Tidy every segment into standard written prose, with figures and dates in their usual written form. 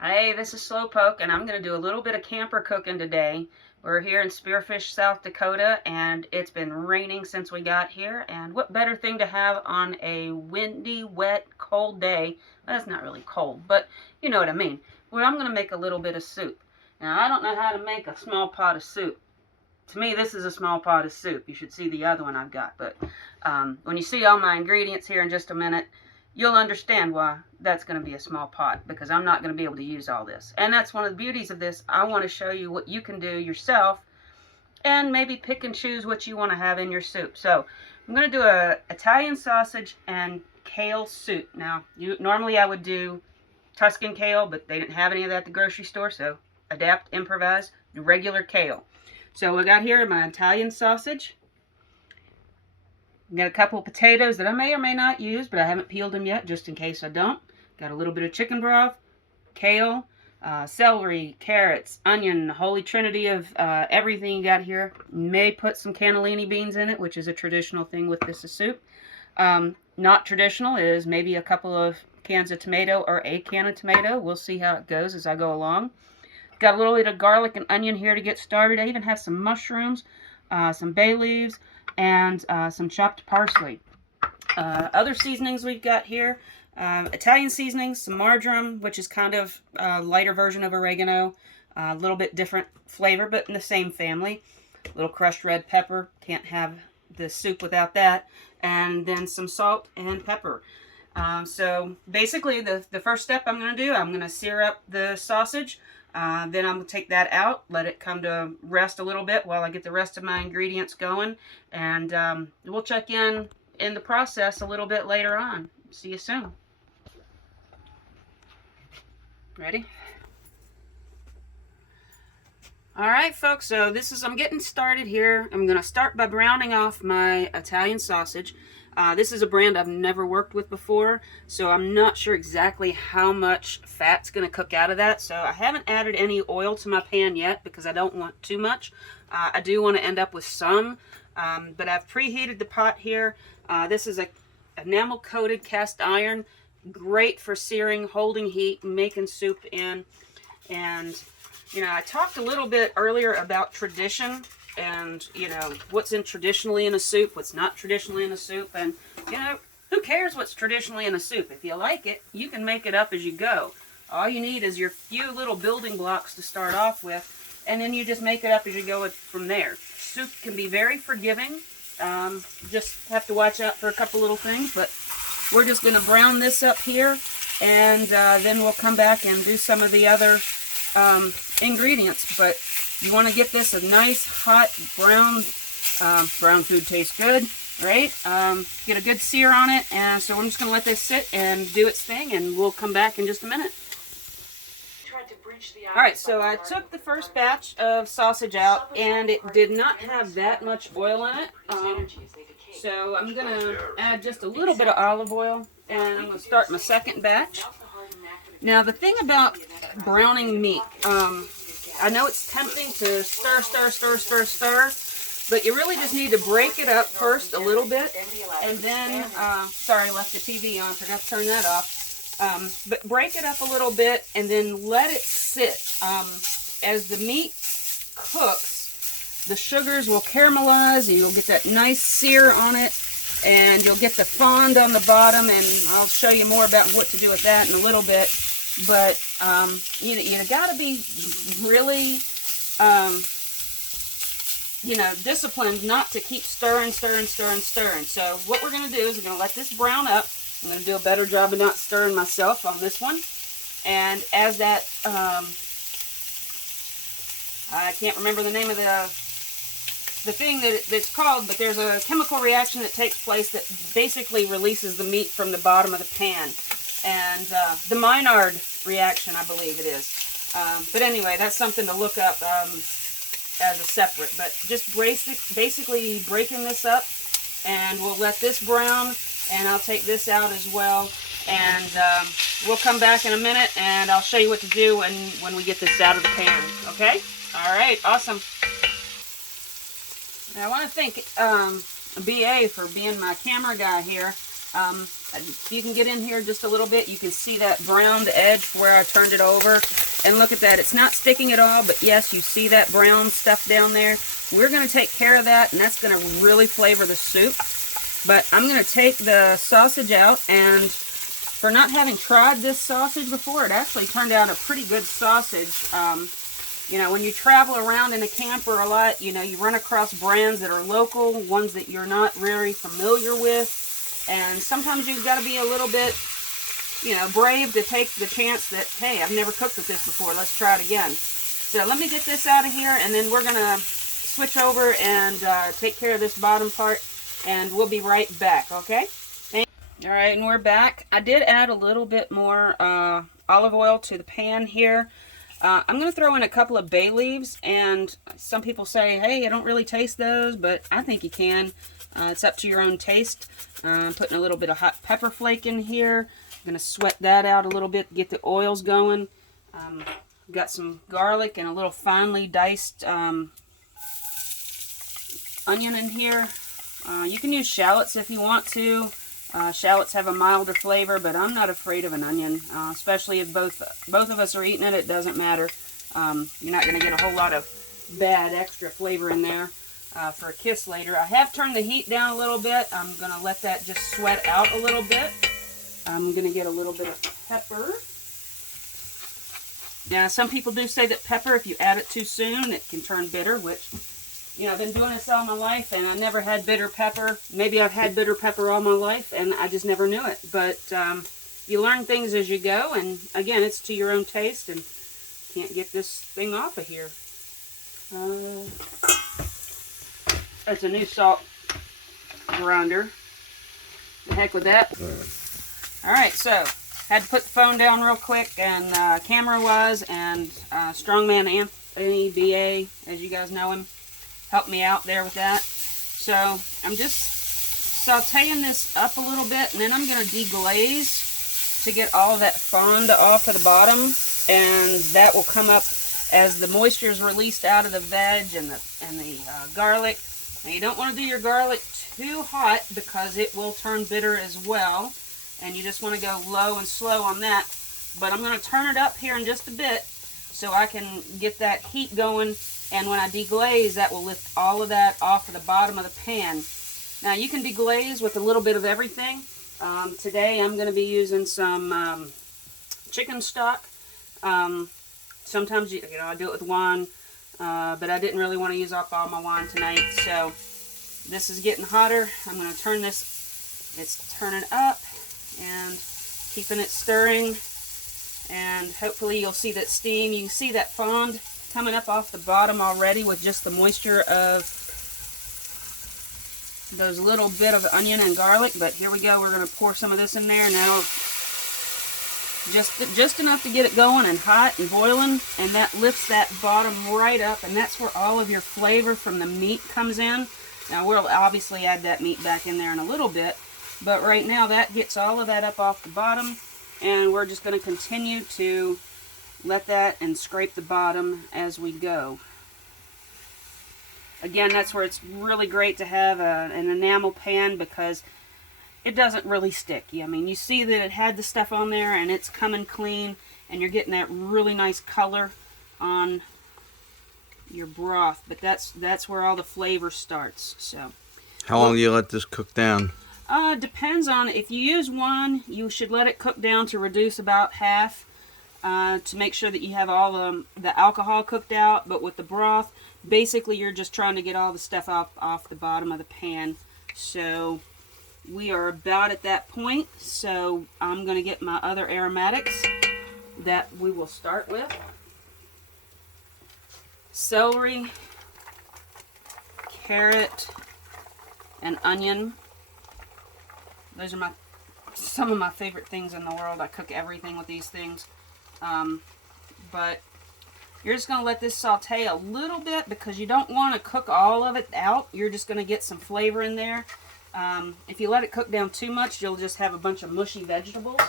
Hey, this is SlowPoke, and I'm going to do a little bit of camper cooking today. We're here in Spearfish, South Dakota, and it's been raining since we got here. And what better thing to have on a windy, wet, cold day? Well, that's not really cold, but you know what I mean. Well, I'm going to make a little bit of soup. Now, I don't know how to make a small pot of soup. To me, this is a small pot of soup. You should see the other one I've got. But when you see all my ingredients here in just a minute, you'll understand why that's going to be a small pot, because I'm not going to be able to use all this. And that's one of the beauties of this. I want to show you what you can do yourself and maybe pick and choose what you want to have in your soup. So I'm going to do a Italian sausage and kale soup. Now, normally I would do Tuscan kale, but they didn't have any of that at the grocery store, so adapt, improvise, regular kale. So we got here my Italian sausage. Got a couple of potatoes that I may or may not use, but I haven't peeled them yet, just in case I don't. Got a little bit of chicken broth, kale, celery, carrots, onion, holy trinity of everything you got here. May put some cannellini beans in it, which is a traditional thing with this soup. Not traditional is maybe a couple of cans of tomato or a can of tomato. We'll see how it goes as I go along. Got a little bit of garlic and onion here to get started. I even have some mushrooms, some bay leaves, and some chopped parsley. Other seasonings we've got here, Italian seasonings, some marjoram, which is kind of a lighter version of oregano, a little bit different flavor, but in the same family. A little crushed red pepper, can't have the soup without that, and then some salt and pepper. So basically the first step I'm going to do, I'm going to sear up the sausage. Then I'm going to take that out, let it come to rest a little bit while I get the rest of my ingredients going. And we'll check in the process a little bit later on. See you soon. Ready? Alright folks, so I'm getting started here. I'm going to start by browning off my Italian sausage. This is a brand I've never worked with before, so I'm not sure exactly how much fat's going to cook out of that. So I haven't added any oil to my pan yet because I don't want too much. I do want to end up with some, but I've preheated the pot here. This is a enamel-coated cast iron, great for searing, holding heat, making soup in. And, you know, I talked a little bit earlier about tradition. And, you know, what's traditionally in a soup, what's not traditionally in a soup. And, you know, who cares what's traditionally in a soup? If you like it, you can make it up as you go. All you need is your few little building blocks to start off with, and then you just make it up as you go from there. Soup can be very forgiving. Just have to watch out for a couple little things, but we're just going to brown this up here, and then we'll come back and do some of the other ingredients. But you want to get this a nice, hot, brown food tastes good, right? Get a good sear on it, and so I'm just going to let this sit and do its thing, and we'll come back in just a minute. Alright, so I took the first batch of sausage out, and it did not have that much oil in it. So I'm going to add just a little bit of olive oil, and I'm going to start my second batch. Now, the thing about browning meat, I know it's tempting to stir, but you really just need to break it up first a little bit, and then, sorry, I left the TV on, forgot to turn that off, but break it up a little bit, and then let it sit. As the meat cooks, the sugars will caramelize, you'll get that nice sear on it, and you'll get the fond on the bottom, and I'll show you more about what to do with that in a little bit. But you got to be really, you know, disciplined not to keep stirring. So what we're going to do is we're going to let this brown up. I'm going to do a better job of not stirring myself on this one. And as that, I can't remember the name of the thing that it's called, but there's a chemical reaction that takes place that basically releases the meat from the bottom of the pan. And the Maillard reaction, I believe it is. But anyway, that's something to look up as a separate. But just basically breaking this up, and we'll let this brown, and I'll take this out as well. And we'll come back in a minute, and I'll show you what to do when we get this out of the pan. Okay? All right, awesome. Now, I want to thank BA for being my camera guy here. If you can get in here just a little bit, you can see that browned edge where I turned it over. And look at that. It's not sticking at all, but yes, you see that brown stuff down there. We're going to take care of that, and that's going to really flavor the soup. But I'm going to take the sausage out, and for not having tried this sausage before, it actually turned out a pretty good sausage. You know, when you travel around in a camper a lot, you know, you run across brands that are local, ones that you're not very familiar with. And sometimes you've got to be a little bit, you know, brave to take the chance that, hey, I've never cooked with this before. Let's try it again. So let me get this out of here, and then we're going to switch over and take care of this bottom part, and we'll be right back, okay? All right, and we're back. I did add a little bit more olive oil to the pan here. I'm going to throw in a couple of bay leaves, and some people say, hey, I don't really taste those, but I think you can. It's up to your own taste. I'm putting a little bit of hot pepper flake in here. I'm going to sweat that out a little bit, get the oils going. Got some garlic and a little finely diced onion in here. You can use shallots if you want to. Shallots have a milder flavor, but I'm not afraid of an onion, especially if both of us are eating it. It doesn't matter. You're not going to get a whole lot of bad extra flavor in there for a kiss later. I have turned the heat down a little bit. I'm going to let that just sweat out a little bit. I'm going to get a little bit of pepper. Now, some people do say that pepper, if you add it too soon, it can turn bitter, which, you know, I've been doing this all my life, and I never had bitter pepper. Maybe I've had bitter pepper all my life, and I just never knew it. But you learn things as you go, and again, it's to your own taste, and can't get this thing off of here. That's a new salt grinder. The heck with that. Alright, so had to put the phone down real quick, and camera-wise, and Strongman Anthony, BA, as you guys know him, helped me out there with that. So I'm just sauteing this up a little bit, and then I'm going to deglaze to get all of that fond off of the bottom, and that will come up as the moisture is released out of the veg and the garlic. Now, you don't want to do your garlic too hot because it will turn bitter as well, and you just want to go low and slow on that. But I'm going to turn it up here in just a bit so I can get that heat going, and when I deglaze, that will lift all of that off of the bottom of the pan. Now, you can deglaze with a little bit of everything. Today I'm going to be using some chicken stock. Sometimes, you know, I do it with wine. But I didn't really want to use up all my wine tonight, so this is getting hotter. I'm going to turn this, it's turning up, and keeping it stirring, and hopefully you'll see that steam. You can see that fond coming up off the bottom already with just the moisture of those little bit of onion and garlic, but here we go. We're going to pour some of this in there now. Just enough to get it going and hot and boiling, and that lifts that bottom right up, and that's where all of your flavor from the meat comes in. Now, we'll obviously add that meat back in there in a little bit, but right now that gets all of that up off the bottom, and we're just going to continue to let that and scrape the bottom as we go. Again, that's where it's really great to have an enamel pan, because it doesn't really stick. I mean, you see that it had the stuff on there, and it's coming clean, and you're getting that really nice color on your broth. But that's where all the flavor starts. So, how long do you let this cook down? Depends on, if you use one, you should let it cook down to reduce about half, to make sure that you have all the alcohol cooked out. But with the broth, basically you're just trying to get all the stuff off the bottom of the pan. So we are about at that point, so I'm going to get my other aromatics that we will start with. Celery, carrot, and onion. Those are some of my favorite things in the world. I cook everything with these things. But you're just going to let this saute a little bit, because you don't want to cook all of it out. You're just going to get some flavor in there. If you let it cook down too much, you'll just have a bunch of mushy vegetables.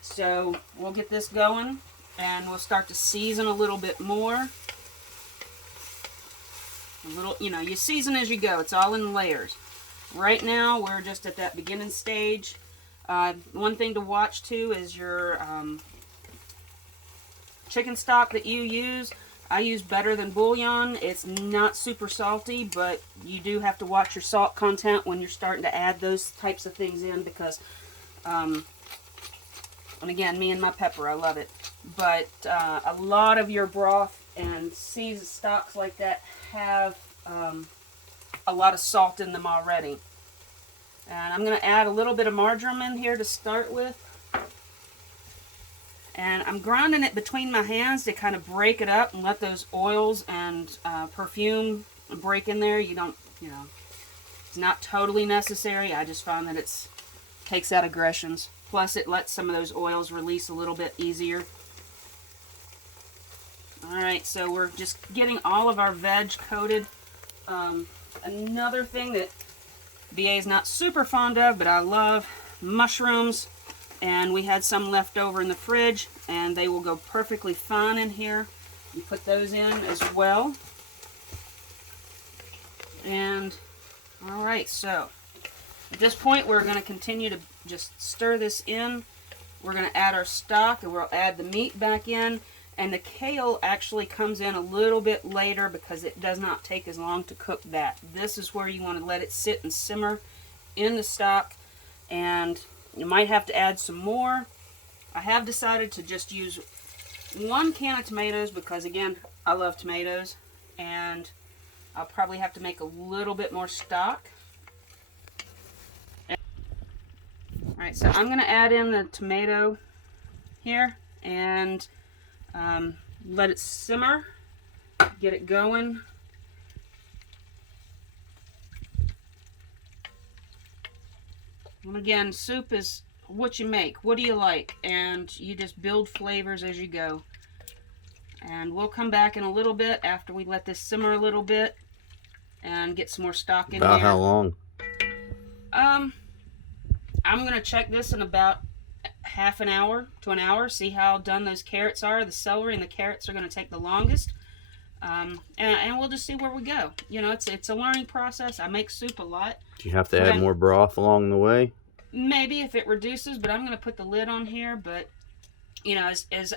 So we'll get this going, and we'll start to season a little bit more. You know, you season as you go. It's all in layers. Right now, we're just at that beginning stage. One thing to watch too is your chicken stock that you use. I use Better Than Bouillon. It's not super salty, but you do have to watch your salt content when you're starting to add those types of things in, because, and again, me and my pepper, I love it. But a lot of your broth and seasoned stocks like that have a lot of salt in them already. And I'm going to add a little bit of marjoram in here to start with. And I'm grinding it between my hands to kind of break it up and let those oils and perfume break in there. You don't, it's not totally necessary. I just find that it takes out aggressions. Plus, it lets some of those oils release a little bit easier. Alright, so we're just getting all of our veg coated. Another thing that BA is not super fond of, but I love, mushrooms. And we had some left over in the fridge, and they will go perfectly fine in here. You put those in as well. And, alright, so at this point we're going to continue to just stir this in. We're going to add our stock, and we'll add the meat back in. And the kale actually comes in a little bit later because it does not take as long to cook that. This is where you want to let it sit and simmer in the stock, and you might have to add some more. I have decided to just use 1 can of tomatoes because, again, I love tomatoes, and I'll probably have to make a little bit more stock. Alright, so I'm going to add in the tomato here and let it simmer, get it going. And again, soup is what you make. What do you like? And you just build flavors as you go. And we'll come back in a little bit after we let this simmer a little bit and get some more stock in there. About how long? I'm going to check this in about half an hour to an hour, see how done those carrots are. The celery and the carrots are going to take the longest. And we'll just see where we go. It's a learning process. I make soup a lot. Do you have to add more broth along the way? Maybe if it reduces, but I'm going to put the lid on here. But, as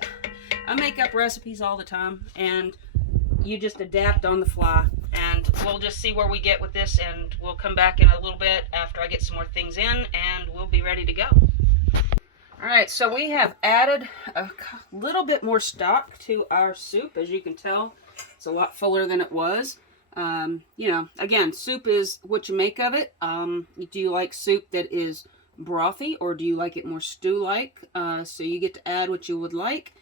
I make up recipes all the time, and you just adapt on the fly. And we'll just see where we get with this, and we'll come back in a little bit after I get some more things in, and we'll be ready to go. Alright, so we have added a little bit more stock to our soup. As you can tell, it's a lot fuller than it was. Again, soup is what you make of it. Do you like soup that is brothy, or do you like it more stew-like? So you get to add what you would like.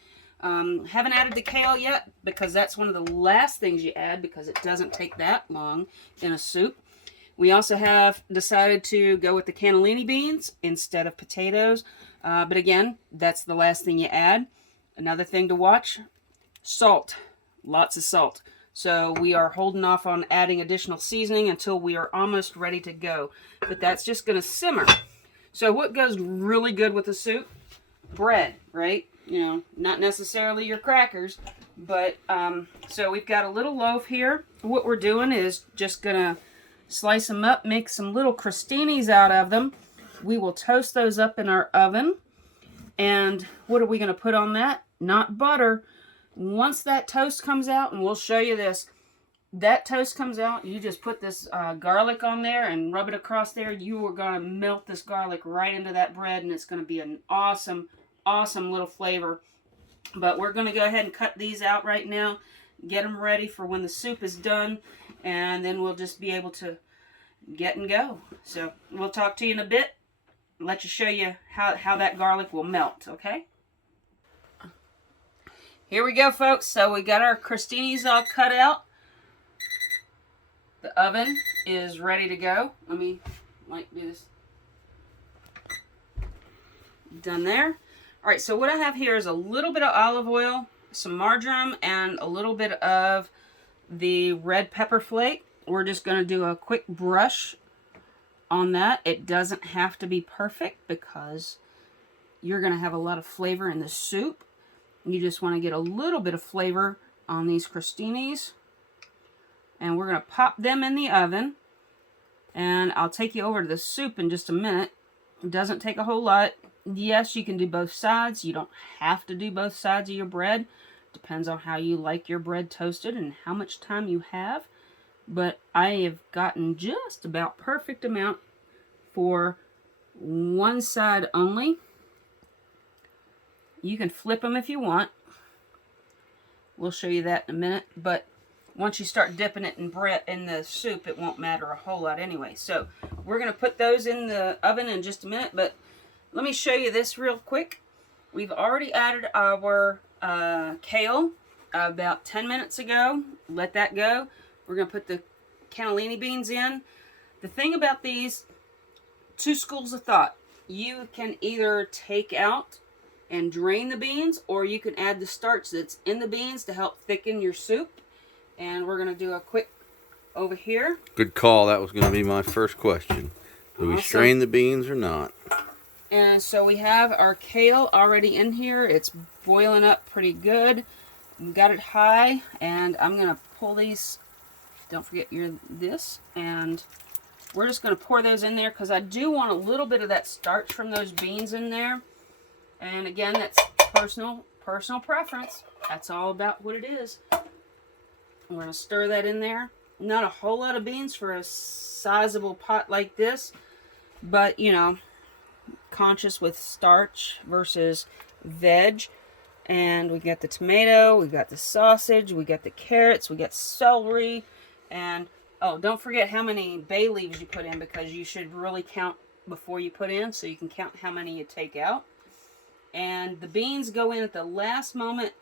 Haven't added the kale yet because that's one of the last things you add because it doesn't take that long in a soup. We also have decided to go with the cannellini beans instead of potatoes. But again, that's the last thing you add. Another thing to watch, salt. Lots of salt. So we are holding off on adding additional seasoning until we are almost ready to go. But that's just going to simmer. So what goes really good with the soup? Bread, right? Not necessarily your crackers. But, so we've got a little loaf here. What we're doing is just going to slice them up, make some little crostinis out of them. We will toast those up in our oven. And what are we going to put on that? Not butter. Once that toast comes out, and we'll show you this, that toast comes out, you just put this garlic on there and rub it across there. You are going to melt this garlic right into that bread, and it's going to be an awesome, awesome little flavor. But we're going to go ahead and cut these out right now, get them ready for when the soup is done, and then we'll just be able to get and go. So we'll talk to you in a bit, let you show you how that garlic will melt, okay? Here we go, folks. So we got our crostinis all cut out. The oven is ready to go. Let me do this. Done there. All right, so what I have here is a little bit of olive oil, some marjoram, and a little bit of the red pepper flake. We're just going to do a quick brush on that. It doesn't have to be perfect because you're going to have a lot of flavor in the soup. You just want to get a little bit of flavor on these crostinis. And we're going to pop them in the oven. And I'll take you over to the soup in just a minute It doesn't take a whole lot. Yes, you can do both sides. You don't have to do both sides of your bread. Depends on how you like your bread toasted and how much time you have. But I have gotten just about perfect amount for one side only. You can flip them if you want. We'll show you that in a minute. But once you start dipping it in the soup, it won't matter a whole lot anyway. So we're going to put those in the oven in just a minute. But let me show you this real quick. We've already added our kale about 10 minutes ago. Let that go. We're going to put the cannellini beans in. The thing about these, two schools of thought. You can either take out and drain the beans, or you can add the starch that's in the beans to help thicken your soup. And we're going to do a quick over here. Good call. That was going to be my first question. Do we strain the beans or not? And so we have our kale already in here. It's boiling up pretty good. We got it high, and I'm going to pull these. Don't forget this. And we're just going to pour those in there because I do want a little bit of that starch from those beans in there. And again, that's personal preference. That's all about what it is. We're going to stir that in there. Not a whole lot of beans for a sizable pot like this, but you know, conscious with starch versus veg. And we got the tomato, we got the sausage, we got the carrots, we got celery, and oh, don't forget how many bay leaves you put in, because you should really count before you put in so you can count how many you take out. And the beans go in at the last moment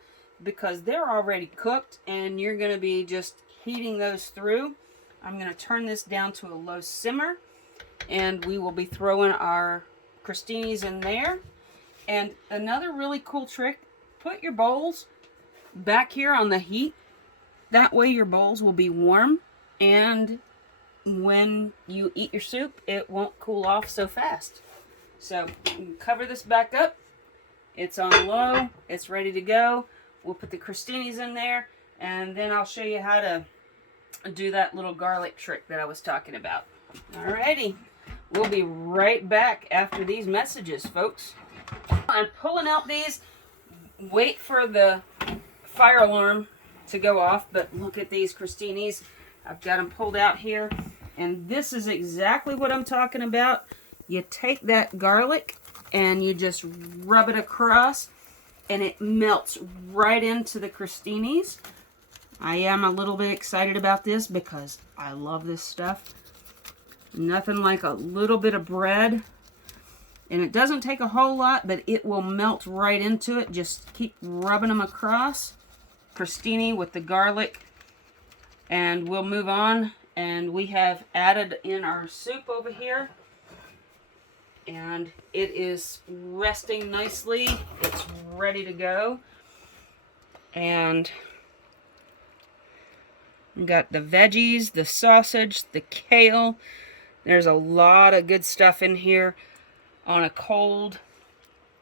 because they're already cooked and you're going to be just heating those through. I'm going to turn this down to a low simmer, and we will be throwing our crostinis in there. And another really cool trick, put your bowls back here on the heat. That way your bowls will be warm, and when you eat your soup, it won't cool off so fast. So cover this back up. It's on low. It's ready to go. We'll put the crostinis in there, and then I'll show you how to do that little garlic trick that I was talking about. Alrighty. We'll be right back after these messages, folks. I'm pulling out these. Wait for the fire alarm to go off, but look at these crostinis. I've got them pulled out here, and this is exactly what I'm talking about. You take that garlic and you just rub it across, and it melts right into the crostinis. I am a little bit excited about this because I love this stuff. Nothing like a little bit of bread. And it doesn't take a whole lot, but it will melt right into it. Just keep rubbing them across. Crostini with the garlic. And we'll move on. And we have added in our soup over here. And it is resting nicely. It's ready to go. And we got the veggies, the sausage, the kale. There's a lot of good stuff in here on a cold,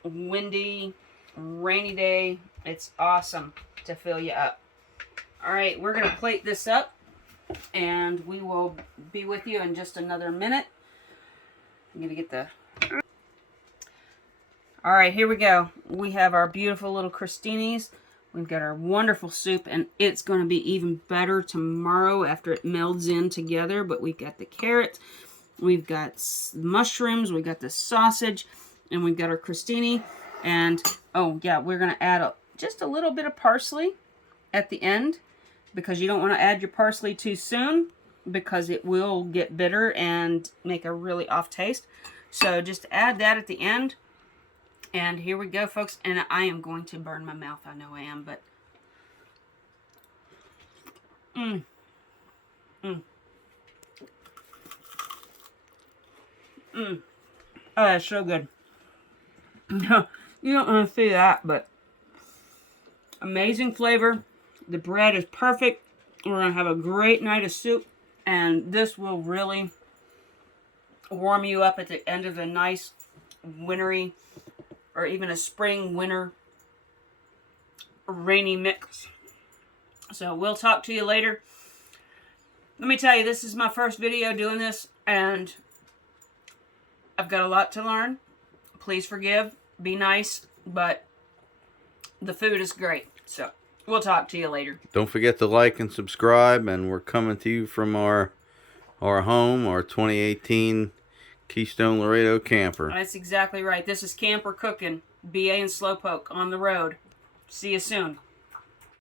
windy, rainy day. It's awesome to fill you up. All right, we're going to plate this up, and we will be with you in just another minute. I'm going to get the... All right, here we go. We have our beautiful little crostinis. We've got our wonderful soup, and it's going to be even better tomorrow after it melds in together. But we've got the carrots, we've got mushrooms, we've got the sausage, and we've got our crostini. And, oh, yeah, we're going to add just a little bit of parsley at the end, because you don't want to add your parsley too soon, because it will get bitter and make a really off taste. So just add that at the end. And here we go, folks. And I am going to burn my mouth. I know I am, but... Oh, that's so good. You don't want to see that, but... amazing flavor. The bread is perfect. We're going to have a great night of soup. And this will really warm you up at the end of a nice wintry, or even a spring, winter, rainy mix. So we'll talk to you later. Let me tell you, this is my first video doing this, and I've got a lot to learn. Please forgive. Be nice. But the food is great. So we'll talk to you later. Don't forget to like and subscribe. And we're coming to you from our home, our 2018 Keystone Laredo camper. That's exactly right. This is Camper Cooking, BA and SlowPoke on the road. See you soon.